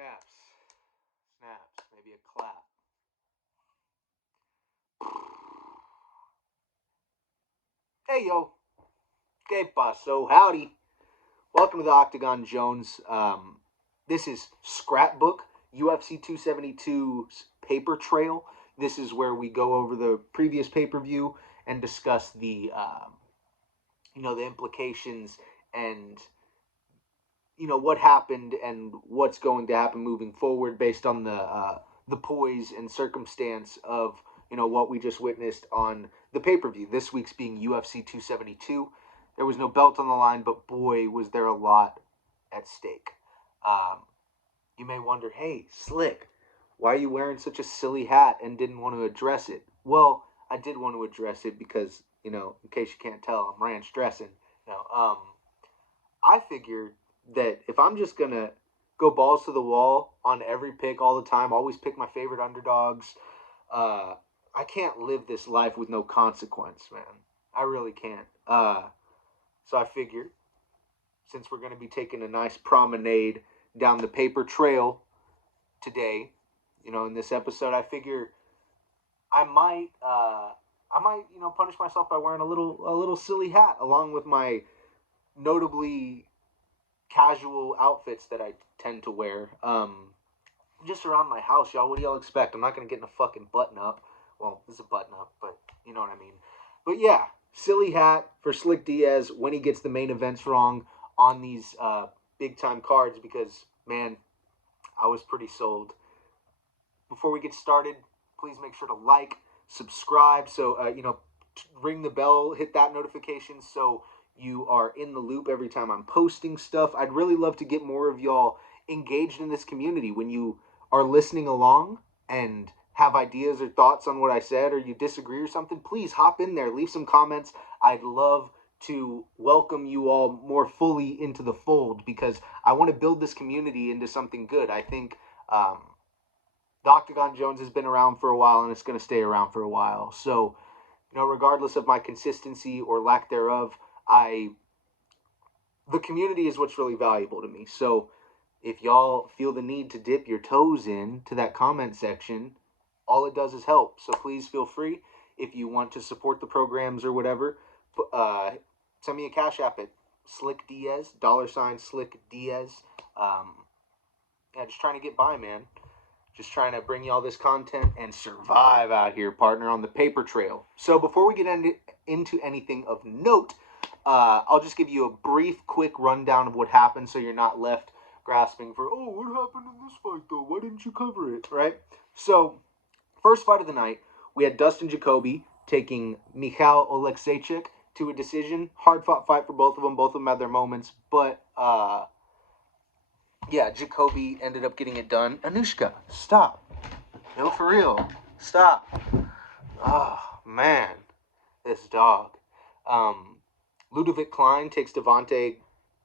Snaps. Snaps. Maybe a clap. Hey, yo. Que paso? Howdy. Welcome to the Octagon, Jones. This is Scrapbook, UFC 272's paper trail. This is where we go over the previous pay-per-view and discuss the, the implications and, what happened and what's going to happen moving forward based on the poise and circumstance of, what we just witnessed on the pay-per-view. This week's being UFC 272. There was no belt on the line, but boy, was there a lot at stake. You may wonder, hey, Slick, why are you wearing such a silly hat and didn't want to address it? Well, I did want to address it because, in case you can't tell, I'm ranch dressing. I figured that if I'm just going to go balls to the wall on every pick all the time, always pick my favorite underdogs, I can't live this life with no consequence, man. I really can't. So I figured, since we're going to be taking a nice promenade down the paper trail today, in this episode, I figure I might, punish myself by wearing a little silly hat along with my notably casual outfits that I tend to wear. Just around my house, y'all. What do y'all expect? I'm not going to get in a fucking button up. Well, this is a button up, but you know what I mean. But yeah, silly hat for Slick Diaz when he gets the main events wrong on these big time cards because, man, I was pretty sold. Before we get started, please make sure to like, subscribe, so, ring the bell, hit that notification so you are in the loop every time I'm posting stuff. I'd really love to get more of y'all engaged in this community. When you are listening along and have ideas or thoughts on what I said, or you disagree or something, please hop in there, leave some comments. I'd love to welcome you all more fully into the fold because I want to build this community into something good. I think the Octagon Jones has been around for a while and it's going to stay around for a while. So, regardless of my consistency or lack thereof, the community is what's really valuable to me. So if y'all feel the need to dip your toes in to that comment section, all it does is help. So please feel free. If you want to support the programs or whatever, send me a cash app at Slick Diaz, $Slick Diaz. Just trying to get by, man. Just trying to bring you all this content and survive out here, partner, on the paper trail. So before we get into anything of note, I'll just give you a brief, quick rundown of what happened so you're not left grasping for, oh, what happened in this fight, though? Why didn't you cover it, right? So, first fight of the night, we had Dustin Jacoby taking Michal Oleksiejczuk to a decision. Hard-fought fight for both of them. Both of them had their moments, but, Jacoby ended up getting it done. Anushka, stop. No, for real. Stop. Oh, man. This dog. Ludovic Klein takes Devontae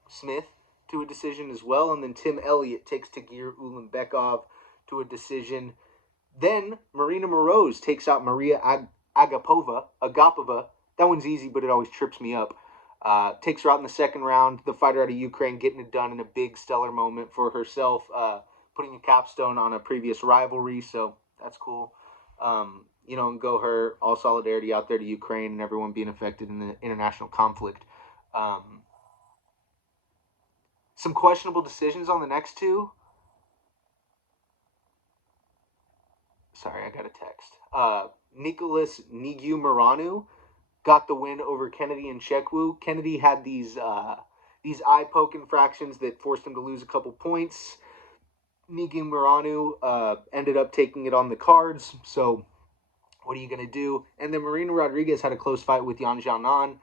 Smith to a decision as well, and then Tim Elliott takes Tagir Ulanbekov to a decision. Then Marina Moroz takes out Maria Agapova. That one's easy, but it always trips me up. Takes her out in the second round. The fighter out of Ukraine getting it done in a big, stellar moment for herself, putting a capstone on a previous rivalry, so that's cool. And go her, all solidarity out there to Ukraine and everyone being affected in the international conflict. Some questionable decisions on the next two. Sorry, I got a text. Nicholas Nigumaranu got the win over Kennedy Nzechukwu. Kennedy had these eye-poke infractions that forced him to lose a couple points. Nigumaranu ended up taking it on the cards, so what are you going to do? And then Marina Rodriguez had a close fight with Yan Xiaonan,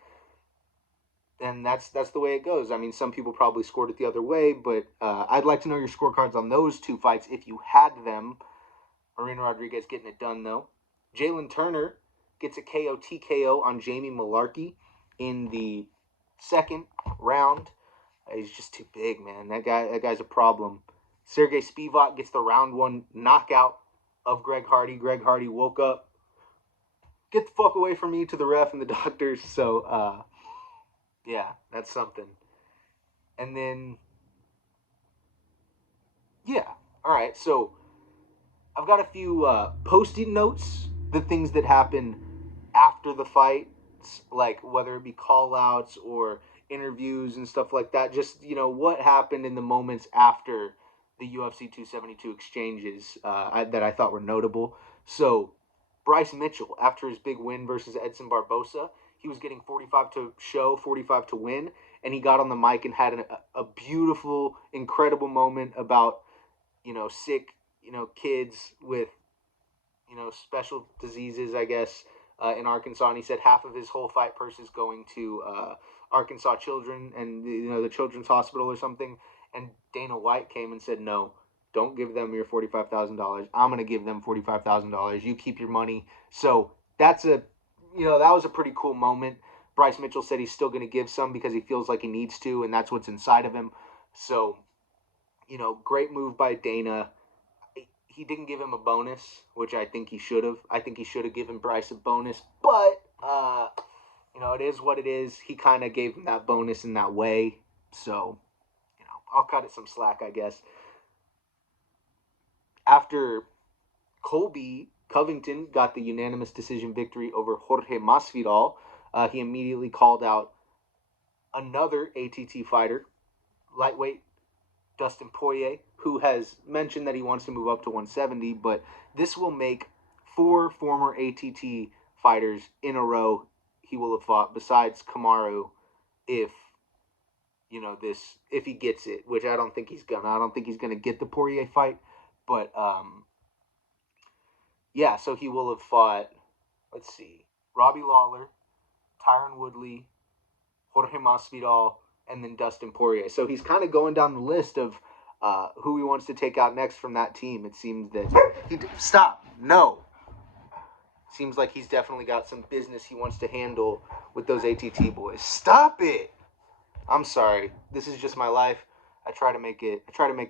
and that's the way it goes. I mean, some people probably scored it the other way, but I'd like to know your scorecards on those two fights if you had them. Marina Rodriguez getting it done, though. Jalen Turner gets a KO TKO on Jamie Malarkey in the second round. He's just too big, man. That guy's a problem. Sergey Spivak gets the round one knockout of Greg Hardy. Greg Hardy woke up, get the fuck away from me, to the ref and the doctors. So, that's something. And then, All right, so I've got a few post-it notes, the things that happen after the fight, like whether it be call-outs or interviews and stuff like that. Just, what happened in the moments after the UFC 272 exchanges that I thought were notable. So, Bryce Mitchell, after his big win versus Edson Barbosa, he was getting 45 to show, 45 to win, and he got on the mic and had a beautiful, incredible moment about, sick, kids with, special diseases, I guess, in Arkansas. And he said half of his whole fight purse is going to Arkansas children and, the children's hospital or something. And Dana White came and said, no, don't give them your $45,000. I'm going to give them $45,000. You keep your money. So that's that was a pretty cool moment. Bryce Mitchell said he's still going to give some because he feels like he needs to, and that's what's inside of him. So, great move by Dana. He didn't give him a bonus, which I think he should have. I think he should have given Bryce a bonus, but it is what it is. He kind of gave him that bonus in that way, so I'll cut it some slack, I guess. After Colby Covington got the unanimous decision victory over Jorge Masvidal, he immediately called out another ATT fighter, lightweight Dustin Poirier, who has mentioned that he wants to move up to 170, but this will make 4 former ATT fighters in a row he will have fought, besides Kamaru, if he gets it, which I don't think he's gonna. I don't think he's gonna get the Poirier fight, but so he will have fought, let's see, Robbie Lawler, Tyron Woodley, Jorge Masvidal, and then Dustin Poirier. So he's kind of going down the list of who he wants to take out next from that team. It seems that stop. No. Seems like he's definitely got some business he wants to handle with those ATT boys. Stop it. I'm sorry. This is just my life. I try to make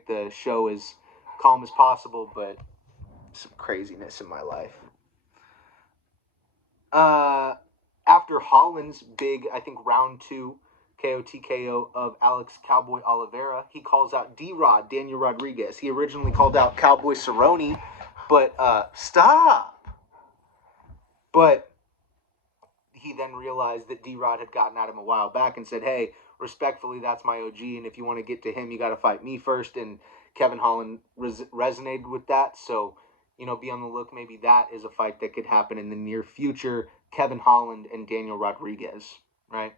the show as calm as possible, but some craziness in my life. After Holland's big, I think round 2 KO of Alex Cowboy Oliveira, he calls out D-Rod, Daniel Rodriguez. He originally called out Cowboy Cerrone, but stop. But he then realized that D-Rod had gotten at him a while back and said, hey, respectfully, that's my OG, and if you want to get to him, you got to fight me first. And Kevin Holland resonated with that, so be on the look. Maybe that is a fight that could happen in the near future. Kevin Holland and Daniel Rodriguez, right?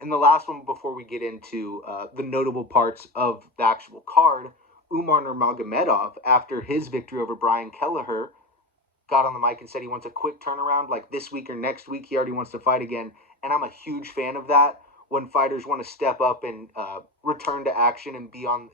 And the last one before we get into the notable parts of the actual card, Umar Nurmagomedov, after his victory over Brian Kelleher, got on the mic and said he wants a quick turnaround, like this week or next week. He already wants to fight again, and I'm a huge fan of that. When fighters want to step up and return to action and be on,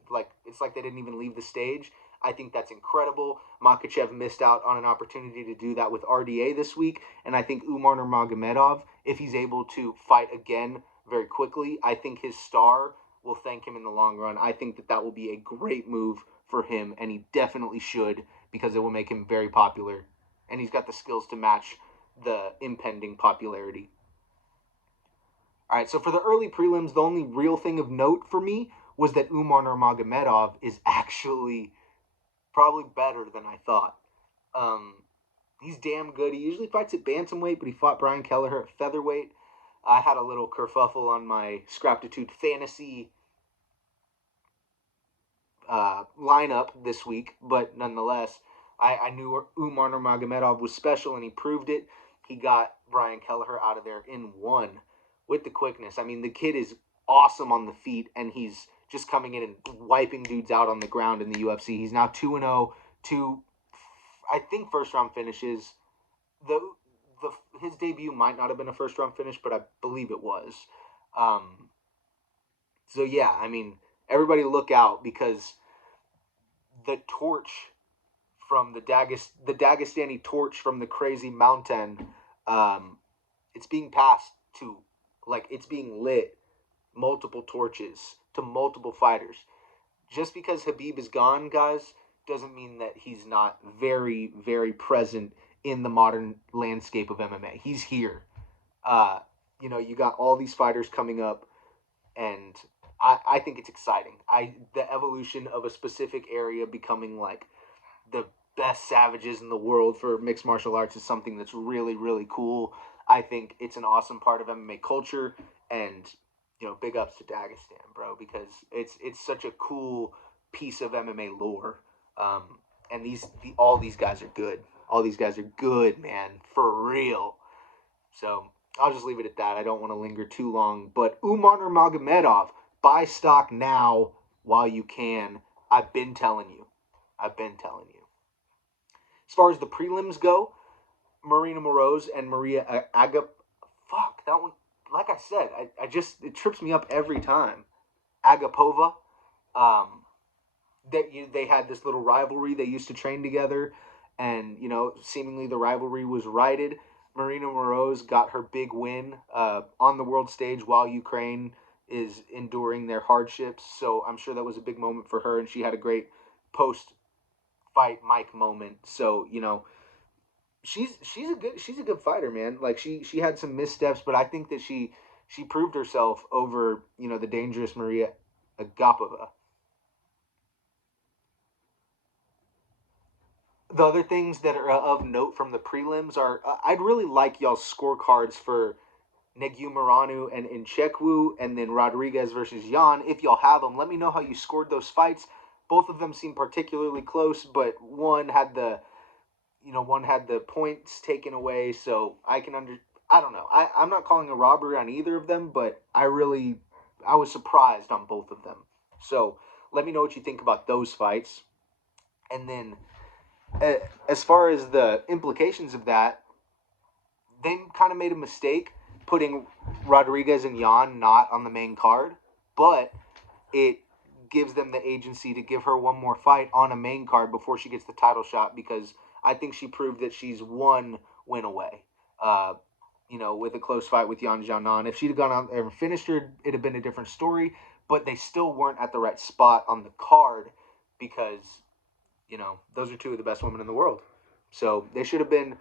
it's like they didn't even leave the stage. I think that's incredible. Makhachev missed out on an opportunity to do that with RDA this week, and I think Umar Nurmagomedov, if he's able to fight again very quickly, I think his star will thank him in the long run. I think that will be a great move for him, and he definitely should, because it will make him very popular, and he's got the skills to match the impending popularity. All right, so for the early prelims, the only real thing of note for me was that Umar Nurmagomedov is actually probably better than I thought. He's damn good. He usually fights at bantamweight, but he fought Brian Kelleher at featherweight. I had a little kerfuffle on my Scraptitude fantasy lineup this week, but nonetheless, I knew Umar Nurmagomedov was special, and he proved it. He got Brian Kelleher out of there in 1 with the quickness. I mean, the kid is awesome on the feet, and he's just coming in and wiping dudes out on the ground in the UFC. He's now 2-0, 2, I think, first-round finishes. His debut might not have been a first-round finish, but I believe it was. So, yeah, I mean, everybody look out, because the torch from the Dagestani torch from the crazy mountain, it's being passed to, it's being lit, multiple torches to multiple fighters. Just because Khabib is gone, guys, doesn't mean that he's not very, very present in the modern landscape of MMA. He's here. You got all these fighters coming up, and I think it's exciting. The evolution of a specific area becoming like the best savages in the world for mixed martial arts is something that's really, really cool. I think it's an awesome part of MMA culture, and big ups to Dagestan, bro, because it's such a cool piece of MMA lore. And all these guys are good. All these guys are good, man, for real. So I'll just leave it at that. I don't want to linger too long. But Umar Nurmagomedov, buy stock now while you can. I've been telling you. As far as the prelims go, Marina Moroz and Maria Agap. Fuck, that one. Like I said, it trips me up every time. Agapova. They had this little rivalry. They used to train together, and seemingly the rivalry was righted. Marina Moroz got her big win on the world stage while Ukraine is enduring their hardships. So I'm sure that was a big moment for her, and she had a great post-fight mic moment. So she's a good fighter, man. Like she had some missteps, but I think that she proved herself over the dangerous Maria Agapova. The other things that are of note from the prelims are I'd really like y'all's scorecards for Negumereanu and Nchekwu, and then Rodriguez versus Yan. If y'all have them, let me know how you scored those fights. Both of them seem particularly close, but one had the points taken away, so I don't know. I'm not calling a robbery on either of them, but I was surprised on both of them. So let me know what you think about those fights. And then as far as the implications of that, they kind of made a mistake putting Rodriguez and Yan not on the main card, but it gives them the agency to give her one more fight on a main card before she gets the title shot, because I think she proved that she's one win away. With a close fight with Yan Xiaonan. If she'd have gone out there and finished her, it'd have been a different story, but they still weren't at the right spot on the card because those are two of the best women in the world. So they should have been,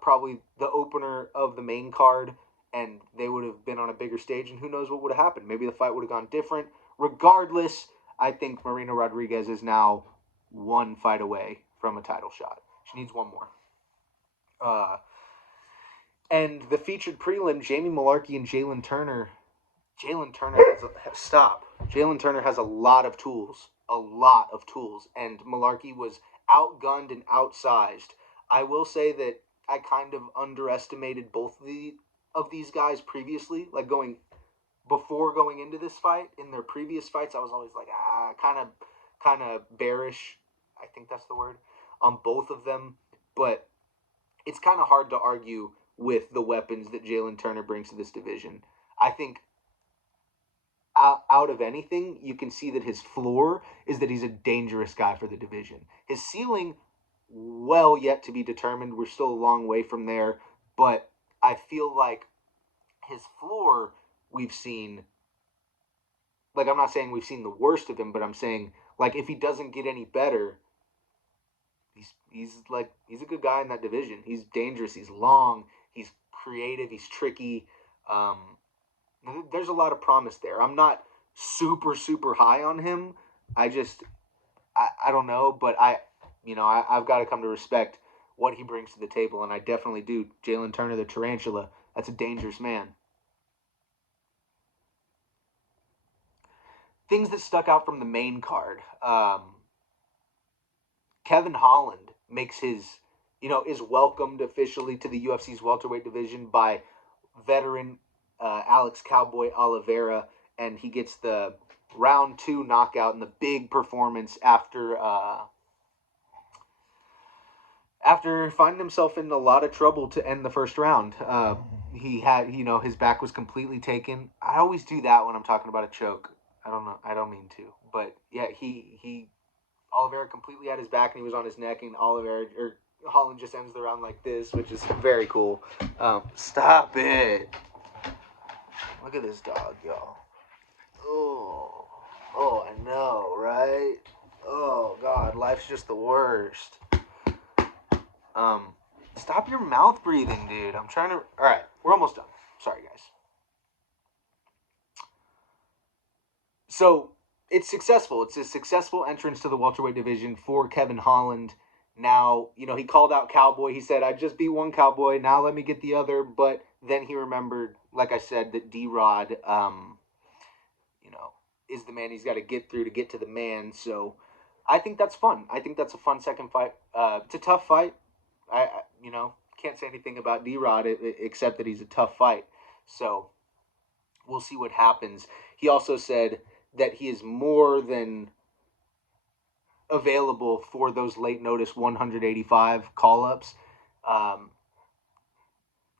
probably the opener of the main card, and they would have been on a bigger stage, and who knows what would have happened. Maybe the fight would have gone different. Regardless, I think Marina Rodriguez is now one fight away from a title shot. She needs one more. And the featured prelim, Jamie Malarkey and Jalen Turner. Jalen Turner has a lot of tools. And Malarkey was outgunned and outsized. I will say that I kind of underestimated both of these guys previously. Like before going into this fight, in their previous fights, I was always like, kind of bearish, I think that's the word, on both of them. But it's kind of hard to argue with the weapons that Jalen Turner brings to this division. I think out of anything, you can see that his floor is that he's a dangerous guy for the division. His ceiling, well, yet to be determined. We're still a long way from there, but I feel like his floor, we've seen, like, I'm not saying we've seen the worst of him, but I'm saying, like, if he doesn't get any better, he's a good guy in that division. He's dangerous. He's long. He's creative. He's tricky. There's a lot of promise there. I'm not super, super high on him. I don't know, but I've got to come to respect what he brings to the table, and I definitely do. Jalen Turner, the tarantula, that's a dangerous man. Things that stuck out from the main card. Kevin Holland makes is welcomed officially to the UFC's welterweight division by veteran Alex Cowboy Oliveira, and he gets the round 2 knockout and the big performance after finding himself in a lot of trouble to end the first round. He had, his back was completely taken. I always do that when I'm talking about a choke. I don't know. I don't mean to. But yeah, Oliveira completely had his back and he was on his neck, and Holland just ends the round like this, which is very cool. Stop it. Look at this dog, y'all. Oh, I know, right? Oh, God, life's just the worst. Stop your mouth breathing, dude. I'm trying to... All right, we're almost done. Sorry, guys. So it's successful. It's a successful entrance to the welterweight division for Kevin Holland. Now, he called out Cowboy. He said, I just beat one Cowboy. Now let me get the other. But then he remembered, like I said, that D-Rod, is the man he's got to get through to get to the man. So I think that's fun. I think that's a fun second fight. It's a tough fight. I can't say anything about D-Rod except that he's a tough fight. So we'll see what happens. He also said that he is more than available for those late notice 185 call-ups.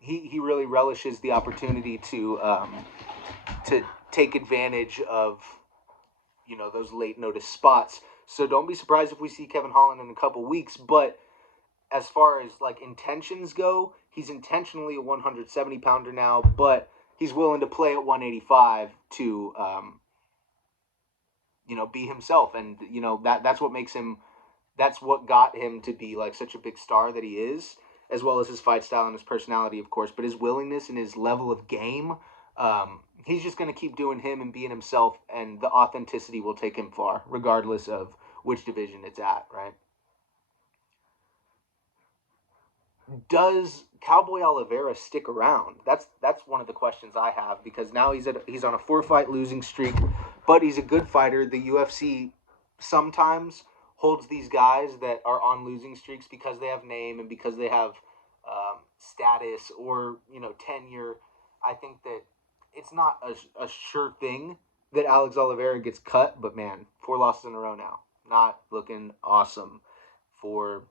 He really relishes the opportunity to take advantage of those late notice spots. So don't be surprised if we see Kevin Holland in a couple weeks. But as far as like intentions go, he's intentionally a 170 pounder now, but he's willing to play at 185 to be himself. And that's what makes him, that's what got him to be like such a big star that he is, as well as his fight style and his personality, of course. But his willingness and his level of game, he's just going to keep doing him and being himself, and the authenticity will take him far, regardless of which division it's at, right? Does Cowboy Oliveira stick around? That's one of the questions I have, because now he's on a 4-fight losing streak, but he's a good fighter. The UFC sometimes holds these guys that are on losing streaks because they have name and because they have status or tenure. I think that it's not a sure thing that Alex Oliveira gets cut, but man, 4 losses in a row now, not looking awesome for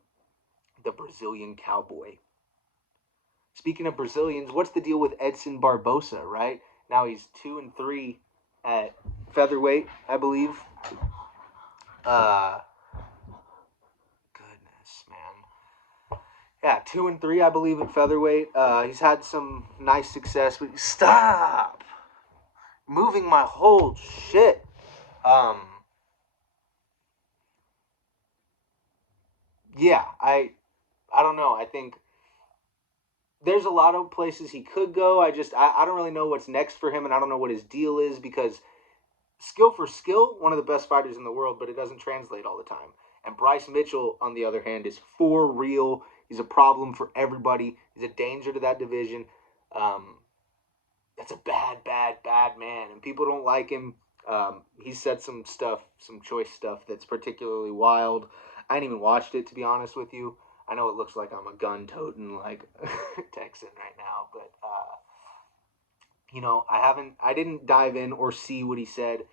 the Brazilian Cowboy. Speaking of Brazilians, what's the deal with Edson Barbosa, right? Now he's 2-3 at featherweight, I believe. Goodness, man. Yeah, 2-3, I believe, at featherweight. He's had some nice success, but stop moving my whole shit. Yeah, I don't know. I think there's a lot of places he could go. I don't really know what's next for him, and I don't know what his deal is, because skill for skill, one of the best fighters in the world, but it doesn't translate all the time. And Bryce Mitchell, on the other hand, is for real. He's a problem for everybody. He's a danger to that division. That's a bad, bad, bad man, and people don't like him. He said some choice stuff that's particularly wild. I ain't even watched it, to be honest with you. I know it looks like I'm a gun-toting, like, Texan right now, but, I didn't dive in or see what he said.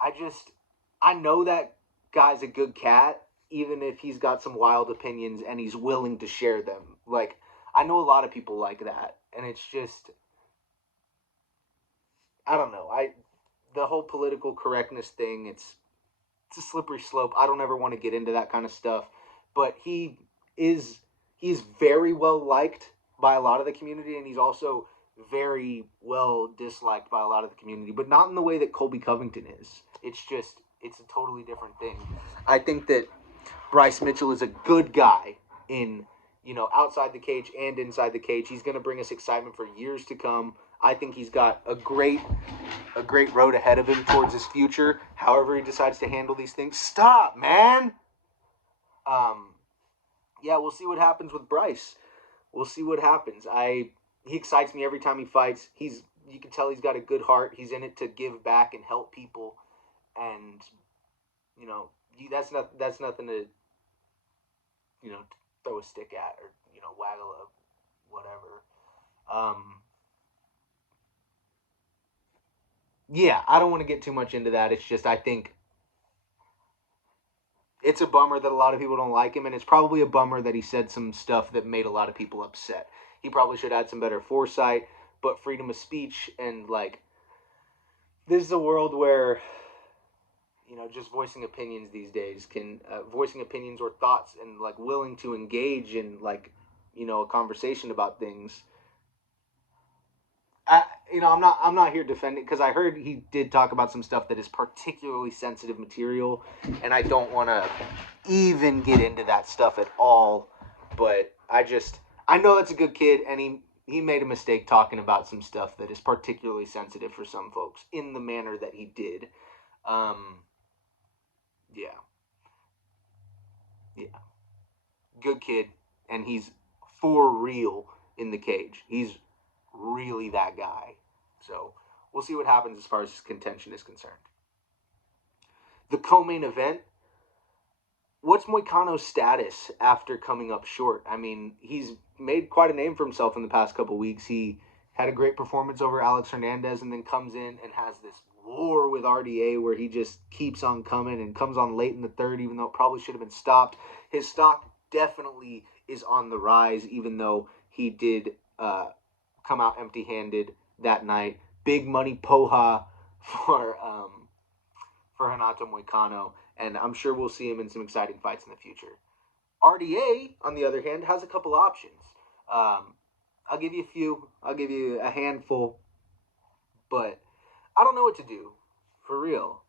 I know that guy's a good cat, even if he's got some wild opinions and he's willing to share them. Like, I know a lot of people like that, and it's just, I don't know. The whole political correctness thing, it's a slippery slope. I don't ever want to get into that kind of stuff, but he's very well liked by a lot of the community, and he's also very well disliked by a lot of the community, but not in the way that Colby Covington is. It's a totally different thing. I think that Bryce Mitchell is a good guy in, outside the cage and inside the cage. He's going to bring us excitement for years to come. I think he's got a great road ahead of him towards his future, however he decides to handle these things. Stop, man! Yeah, we'll see what happens with Bryce. We'll see what happens. He excites me every time he fights. You can tell he's got a good heart. He's in it to give back and help people, and that's nothing to throw a stick at or waggle a whatever. Yeah, I don't want to get too much into that. It's just I think it's a bummer that a lot of people don't like him, and it's probably a bummer that he said some stuff that made a lot of people upset. He probably should have had some better foresight, but freedom of speech and, this is a world where, just voicing opinions these days voicing opinions or thoughts and, willing to engage in, a conversation about things. I'm not here defending, because I heard he did talk about some stuff that is particularly sensitive material, and I don't want to even get into that stuff at all. But I know that's a good kid, and he made a mistake talking about some stuff that is particularly sensitive for some folks in the manner that he did. Yeah. Yeah. Good kid. And he's for real in the cage. He's really that guy. So we'll see what happens as far as his contention is concerned. The co-main event. What's Moicano's status after coming up short? I mean, he's made quite a name for himself in the past couple weeks. He had a great performance over Alex Hernandez and then comes in and has this war with RDA where he just keeps on coming and comes on late in the third, even though it probably should have been stopped. His stock definitely is on the rise, even though he did come out empty-handed that night. Big money Poha for Renato Moicano, and I'm sure we'll see him in some exciting fights in the future. RDA, on the other hand, has a couple options. I'll give you a few. I'll give you a handful, but I don't know what to do, for real.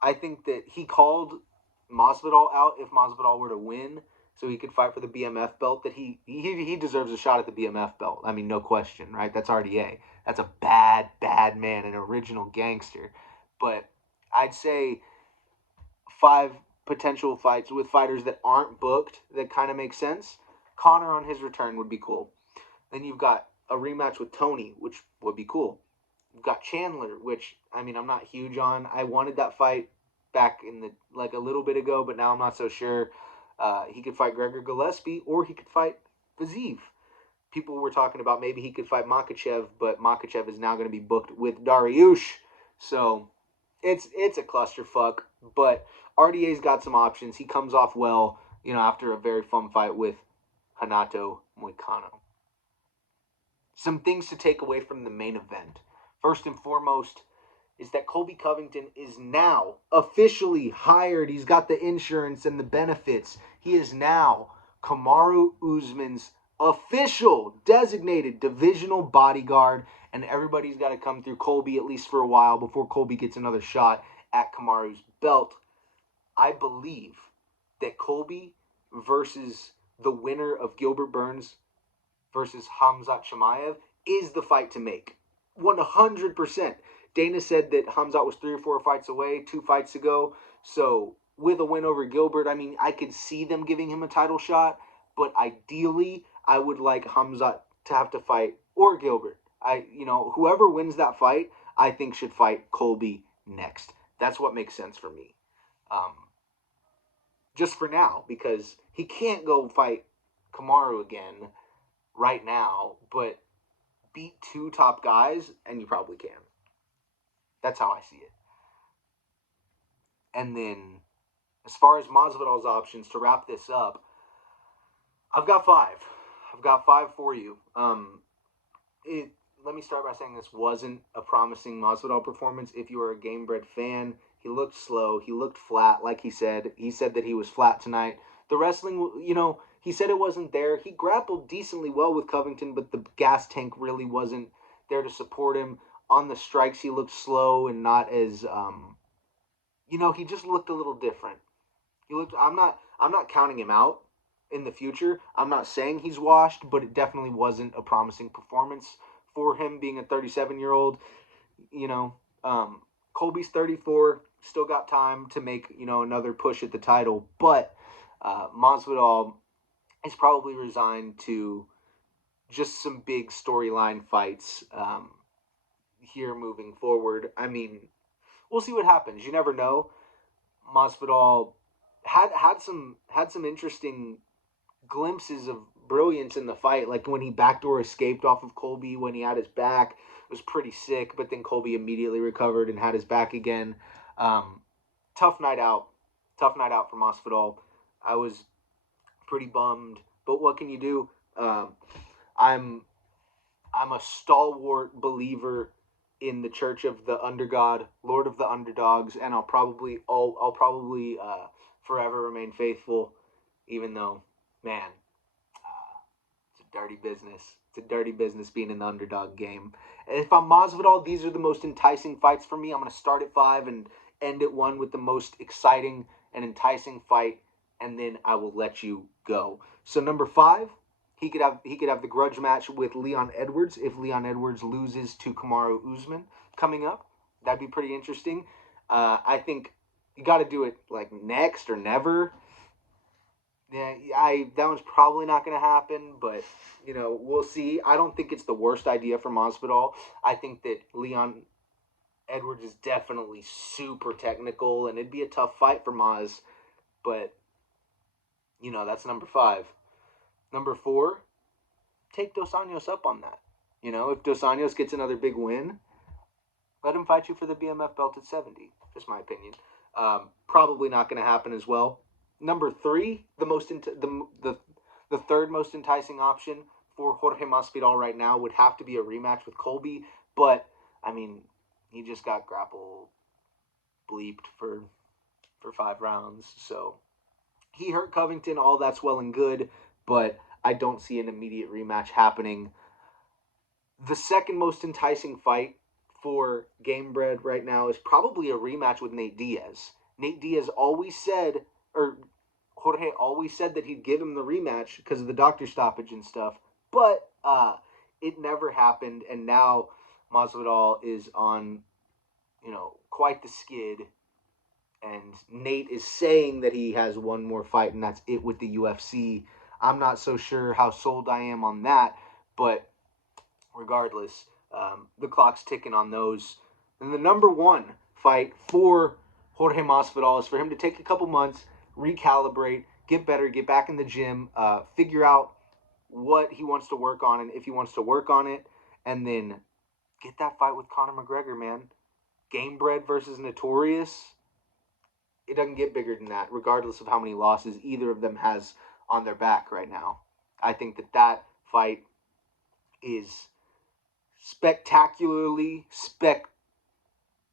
I think that he called Masvidal out if Masvidal were to win, so he could fight for the BMF belt. That he deserves a shot at the BMF belt. I mean, no question, right? That's RDA. That's a bad man, an original gangster. But I'd say 5 potential fights with fighters that aren't booked that kind of make sense. Conor on his return would be cool. Then you've got a rematch with Tony, which would be cool. You've got Chandler, which I mean I'm not huge on. I wanted that fight back in the a little bit ago, but now I'm not so sure. He could fight Gregor Gillespie or he could fight Fiziev. People were talking about maybe he could fight Makhachev, but Makhachev is now going to be booked with Dariush. So it's a clusterfuck, but RDA's got some options. He comes off well, after a very fun fight with Renato Moicano. Some things to take away from the main event. First and foremost is that Colby Covington is now officially hired. He's got the insurance and the benefits. He is now Kamaru Usman's official designated divisional bodyguard, and everybody's got to come through Colby at least for a while before Colby gets another shot at Kamaru's belt. I believe that Colby versus the winner of Gilbert Burns versus Khamzat Chimaev is the fight to make. 100%. Dana said that Khamzat was 3 or 4 fights away 2 fights ago. So with a win over Gilbert, I mean, I could see them giving him a title shot, but ideally, I would like Khamzat to have to fight or Gilbert. Whoever wins that fight, I think should fight Colby next. That's what makes sense for me. Just for now, because he can't go fight Kamaru again right now, but beat 2 top guys, and you probably can. That's how I see it. And then, as far as Masvidal's options, to wrap this up, I've got 5. I've got 5 for you. Let me start by saying this wasn't a promising Masvidal performance. If you are a game-bred fan, he looked slow. He looked flat, like he said. He said that he was flat tonight. The wrestling, he said it wasn't there. He grappled decently well with Covington, but the gas tank really wasn't there to support him. On the strikes, he looked slow and not as, he just looked a little different. I'm not counting him out in the future. I'm not saying he's washed, but it definitely wasn't a promising performance for him being a 37-year-old. Colby's 34, still got time to make, another push at the title, but Masvidal is probably resigned to just some big storyline fights here moving forward. I mean, we'll see what happens. You never know. Masvidal had some interesting glimpses of brilliance in the fight, like when he backdoor escaped off of Colby when he had his back. It was pretty sick, but then Colby immediately recovered and had his back again. Tough night out for Masvidal. I was pretty bummed, but what can you do? I'm a stalwart believer in the Church of the Undergod, Lord of the Underdogs, and I'll probably forever remain faithful, even though, man, it's a dirty business. It's a dirty business being in the underdog game. If I'm Masvidal, these are the most enticing fights for me. I'm going to start at 5 and end at 1 with the most exciting and enticing fight, and then I will let you go. So number 5, he could have the grudge match with Leon Edwards if Leon Edwards loses to Kamaru Usman coming up. That'd be pretty interesting. I think you got to do it like next or never. Yeah, that one's probably not going to happen, but we'll see. I don't think it's the worst idea for Masvidal. I think that Leon Edwards is definitely super technical, and it'd be a tough fight for Maz. But that's number 5. Number 4, take Dos Anjos up on that. If Dos Anjos gets another big win, let him fight you for the BMF belt at 70. Just my opinion. Probably not going to happen as well. Number 3, the third most enticing option for Jorge Masvidal right now would have to be a rematch with Colby. But I mean, he just got grapple bleeped for 5 rounds, so he hurt Covington. All that's well and good, but I don't see an immediate rematch happening. The second most enticing fight for Gamebred right now is probably a rematch with Nate Diaz. Nate Diaz always said, or Jorge always said that he'd give him the rematch because of the doctor stoppage and stuff, but it never happened, and now Masvidal is on, quite the skid, and Nate is saying that he has one more fight, and that's it with the UFC. I'm not so sure how sold I am on that, but regardless, the clock's ticking on those. And the number 1 fight for Jorge Masvidal is for him to take a couple months, recalibrate, get better, get back in the gym, figure out what he wants to work on and if he wants to work on it, and then get that fight with Conor McGregor, man. Gamebred versus Notorious. It doesn't get bigger than that, regardless of how many losses either of them has on their back right now. I think that fight is spectacularly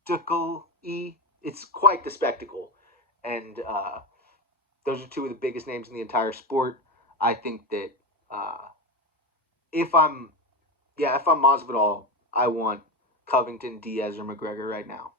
spectacle-y. It's quite the spectacle. And those are 2 of the biggest names in the entire sport. I think that if I'm Masvidal, I want Covington, Diaz, or McGregor right now.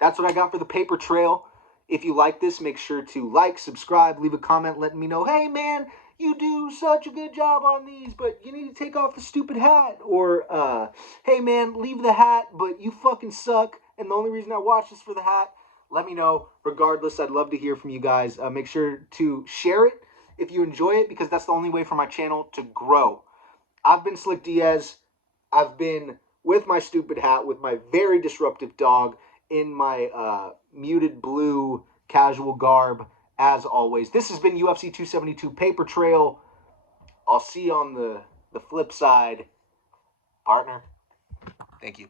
That's what I got for the paper trail. If you like this, make sure to like, subscribe, leave a comment letting me know, hey man, you do such a good job on these, but you need to take off the stupid hat. Or, hey man, leave the hat, but you fucking suck, and the only reason I watch is for the hat. Let me know. Regardless, I'd love to hear from you guys. Make sure to share it if you enjoy it, because that's the only way for my channel to grow. I've been Slick Diaz. I've been with my stupid hat, with my very disruptive dog, in my muted blue casual garb, as always. This has been UFC 272 Paper Trail. I'll see you on the flip side, partner. Thank you.